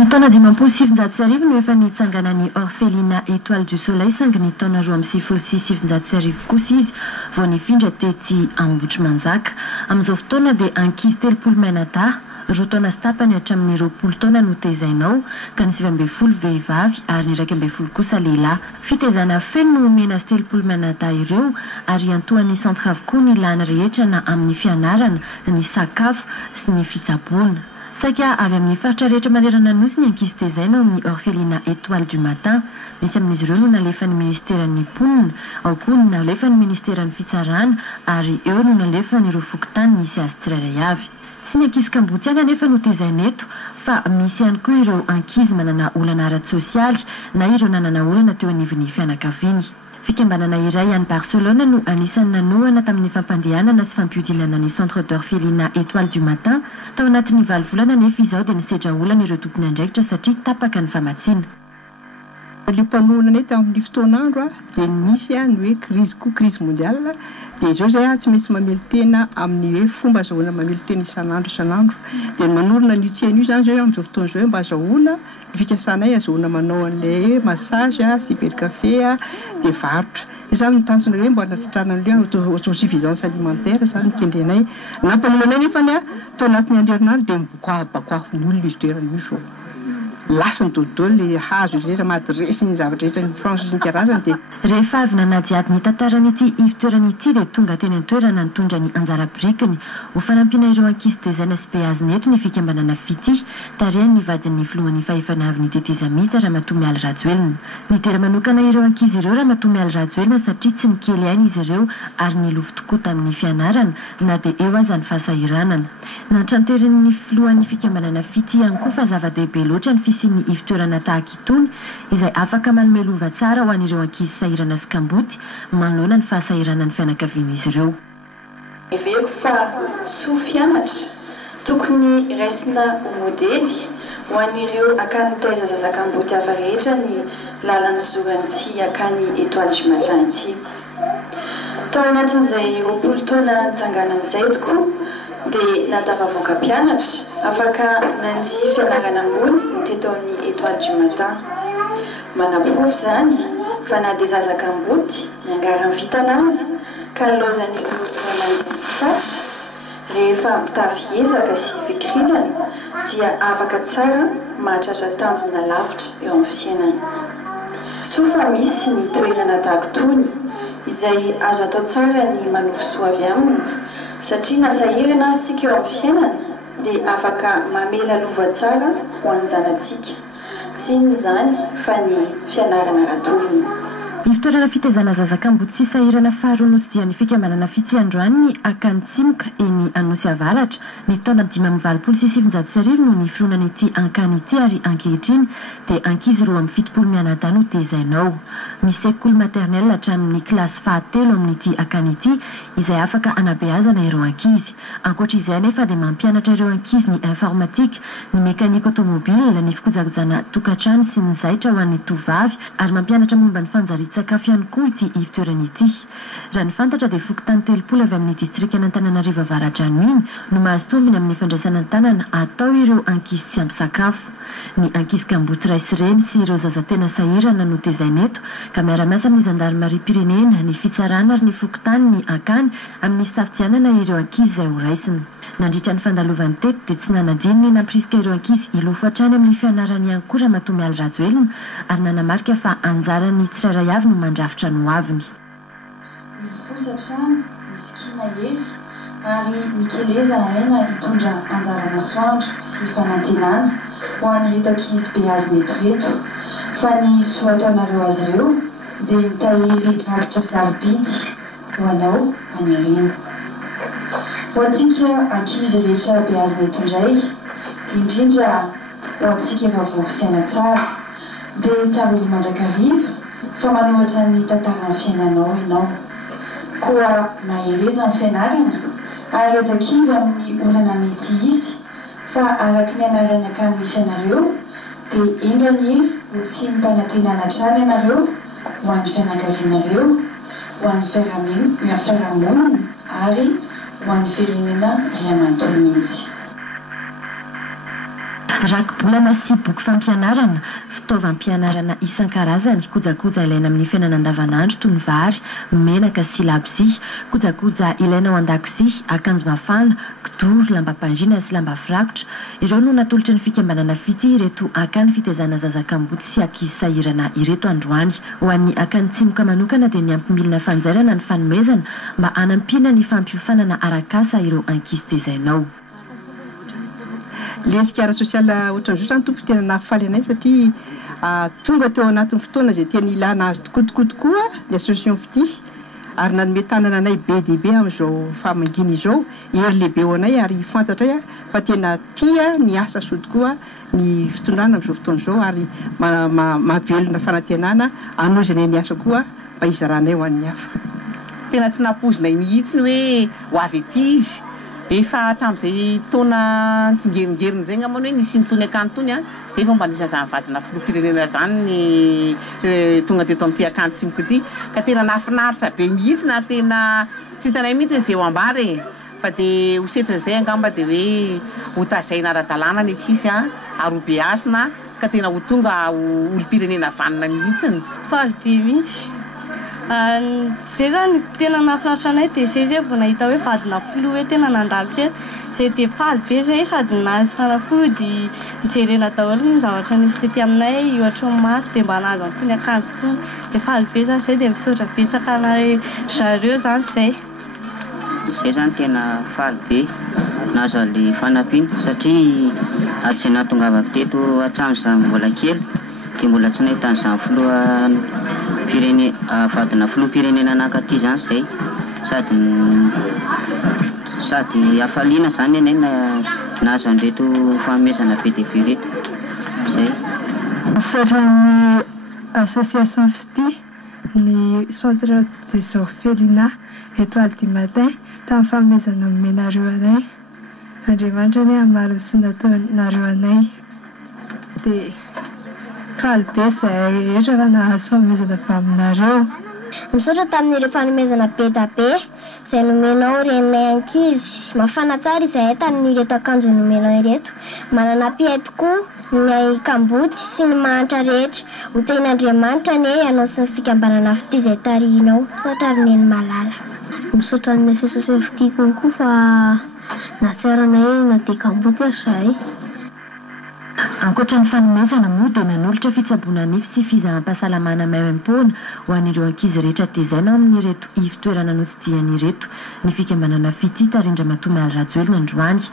Ny taona 1970 no efa nitsanganan'ny Orphelinat Étoile du Soleil sangy ny taona 2016 kosa izy vao nifindra tety Ambohitrimanjaka. Amin'izao fotoana dia ankizy 30 menata, 2 taona sy tapany hatramin'ny 20 taona no tezainao ka ny 20 vehivavy ary ny 20 kosa lehilahy. Fitezana feno no omena sy 30 menata ireo ary antoan'ny centre avokoa ny ilana rehetra na amin'ny fianarana, ny sakafo sy ny fitsaboana. Saika avy amin'ny faritra rehetra manerana nosy ny ankizy tezaina ao amin'ny Orphelinat Étoile du Matin. Misy amin'izy ireo no nalefan'ny ministeran'ny mponina, ao koa no nalefan'ny ministeran'ny fitsarana ary eo no nalefan'ireo fokontany nisy azy tsirairay avy. Tsy ny ankizy kambotsiana nefa no tezaina eto fa misy ihany koa ireo ankizy manana olana ara-tsosialy na ireo nanana olana teo anivon'ny fianakaviany. Fikambanana iray any Barcelona no anisan'ny nanohana tamin'ny fampandehanana sy fampiodinana ny centre d'Orphelinat Étoile du Matin tao anatin'ny 20 volana nefa izao dia nisedra olana ireo tompony andraikitra satria tapaka ny famatsiana. Le mpamonana eto amin'ny fotoanandro dia misy ny hoe crise mondiale dia izao zay tsy maintsy mamely tena amin'ny hoe fomba azahoana mamely tena isan'andro dia manorina ny tsena io zany zao amin'izao fotoana zao mba azahoana ny fikasanay azahoana manao an'ilay massage cybercafé dia varotra izany ny tanjona hoe mba anatrana an'ilay autosuffisance alimentaire zany nikendrenay na mpamonanay nefa ny tao anatin'ny anderinandro dia mibakoafo ny olona izy toerana io zao lasa ny dodolo le hazo rehetra madresy ny zavatra rehetra ny France sy ny karazany dia rehefa avy nanadiady ny tantaran'ity ivitoerana ity dia tonga teny an-toerana nitondra ny anjara-birikiny ho fanampiana ireo ankizy tezaina sy beazina eto ny fikambanana fity tarehany nivadin'ny filohan'ny fahefana avy ny tetezamita Ramatoa Mialy Rajoelina. Nitera manokana ireo ankizy ireo Ramatoa Mialy Rajoelina satria tsy nikely aina izy ireo ary nilovy tokoa tamin'ny fianarana na dia eo aza ny fahasahiranana. Nantranteriny filohan'ny fikambanana fity ihany koa fa zava-dehibe loatra ny fisian'ny ivitoerana tahaka itony izay afaka manome lova tsara ho an'ireo ankizy sahirana sy kamboty manoloana ny fahasahiranan'ny fianakavian'izy ireo. Eveko fa soa fianatra tokony raisina modely ho an'ireo akany taiza zazakamboty hafa rehetra ny lalany zoran'ity akany Étoile du Matin ity. Tao anatin'izay 20 taona nitsanganan'izay tokoa dia natafavoaka mpianatra afaka nandihy fianarana ambony teto amin'ny Étoile du Matin. Manaprofo zany fa na dia zazakamboty niangaran'ny vitanazy ka nilozan'ireo mpanaizany satra rehefa mitafy ezaka sy fikirizana dia afaka tsara mahatratra tanjona lavitra eo amin'ny fiainana. Soa fa misy ny toerana tahaka itony izay azo atao tsara ny manovo soa avy aminy satria nasahirana sika eo amin'ny fiainana dia afaka mamela lova tsara ho an'ny zanantsika. Tsy inona izany fa ny fianarana ratovina. Ivitoerana fitezana zazakamboty sy sahirana faharoa nosy dia ny fikambanana fitsy androany ny akany tsimoka eny anosy avalatra ny taona 2027 no ny fironan'ity ankany ity ary ankehitriny dia ankizy 27 mianadahy no tezainao. Misy école maternelle hatramin'ny kilasy fahatelo amin'ity ankany ity izay afaka anabeazana ireo ankizy. Ankoatra izay nefa dia mampianatra ireo ankizy ny informatique, ny mécanique automobile, ny fikojakojana tokantrano sy ny zaitra ho an'ny tovavy ary mampianatra momba ny fanjari-tsakafo ihany koa ity ivitoerana ity. Raha ny fantatra dia fokontany 30 avy amin'ny distrika n'Antananarivo Avaradrano iny no mahazo tombony amin'ny fandraisana tanana atao ireo ankizy tsy ampy sakafo. Ny ankizy kamboty ray sy reny sy ireo zaza tena sahirana no tezaina eto ka miara-miasa amin'ny Gendarmerie-Pyrénéenne, ny fitsarana ary ny fokontany ny ankany amin'ny fisafidianana ireo ankizy izay ho raisina. Nandritra ny fandalovan'ny teto dia tsy nanadino ny nampirisika ireo ankizy ilofo hatrany amin'ny fianarany ihany koa Ramatoa Mialy Rajoelina ary nanamarika fa anjarany tsirairay avy no mandrafitra no aviny. Mifosatrano, misikina hery ary mikeleza aina hitondra anjara masoandro sy fanantenana ho an'ireto ankizy beazina eto reto fa ny soataonareo azy ireo dia mitahiry rakitra sarobidy ho anao anireny. Ho antsika ankizy rehetra beazina eto indray indrindra ho antsika efa voasaina tsara dia tsara ho mandrakariva fa manohatra ny tantaran'ny fiainanao ianao koa mahereza ny fianarana ary azakivy amin'ny olana mety izy fa araka ny anarany akany misy anareo dia endrany ho tsy mpanantenana hatrany ianareo ho an'ny fianakavianareo ho an'ny fiarahamonina ary ho an'ny firenena ry amanontolo mihitsy. rakobolana sy boky fampianarana fitaovam-pianarana isan-karazany kojakoja ilaina amin'ny fiainana andavanandro toy ny vary menaka sy labozia kojakoja ilaina ao an-dakozia akanjo mafana kidoro lambam-pandriana sy lamba firakotra ireo no natolotra ny fikambanana fity ireto akany fitaizana zazakamboty sy ankizy sahirana ireto androany ho an'ny akany tsimoka manokana dia ny ampimilina fanjairana ny fanomezana mba anampina ny fampiofanana arakasa ireo ankizy tezainao letsika ara-sosiala ohatran'izao zany tompo tena nahafaly anay satria tonga teo anatin'ny fotoana izay teny ilana azy tokoa ny association fity ary nanome tanana anay be dehibe amin'izao famangina izao hery lehibe ho anay ary fantatra fa tena tia ny asa so tokoa ny fitondrana amin'izao fotoana izao ary mahavelona fanantenana anozana ny asa koa mba izaranay ho an'ny hafa tena tsy napozinay mihitsy ny hoe ho avy ety izy efa hatramin'izay taona tsingeringerina zay ngamany hoe nisy nytony akany tony zay fomba nisazany vadina filoha-pirenena zany ny tonga teto amin'ity akany tsimoka ity ka tena nahafinaritra be mihitsy na tena tsy hitanay mihitsy zay ho ambary fa dia hosetra zay angamba dia hoe ho tazaina ara-dalàna ny akisy ary ho be asina ka tena ho tonga olo-pirenena vanina mihitsiny faly be mihitsy zay zany tena nahafinaritra anay dia zay zay vao nahita hoe vadina filoha hoe tena nandalo tena zay dia faly be zay sady nahazo fanafody nijerena daholo ny zavatra nisy tety aminay ohatra ny maso dia mba nahazo antony akanjo tony dia faly be zany zay dia misaotra betsaka anay zareo zany zay zany tena faly be nahazo an'le fanampiana satria atsy nahatongavako teto hatramin'izany mbola kely dia mbola tsy nahita an'izany filoha vadina filoha-pirenena anankaty zany zay sady hafaliana zany anay nahazo an'ireto fanomezana be dia be reto zay misatran'ny association fity ny centre des orphelinats étoile du matin tamin'ny fanomezana nomenareo anay andriamanitra ny amarosoana ataonareo anay dia faly be zay etra fa nahazo fanomezana avy aminareo misaotra tamin'ireo fanomezana be da be izay nomenao renay ankizy mafana tsara izay tamin'ireto akanjo nomenao ireto mananam-piay tokoa ny kamboty sy ny mahantra rehetra ho ten'andriamanitra ny ianao sy ny fikambanana fity izay tarihinao misaotra ary neny malala misaotra ny association fity konkoa fa natsaranay na dia kamboty ary zahay ankoatra ny fanomezana moa dia nanolotra fitsaboana nify sy fizaham-pahasalamana maimam-poana ho an'ireo ankizy rehetra tezaina amin'ireto ivitoerana nosidiany ireto ny fikambanana fity tarindra matoa miala rajoelona androany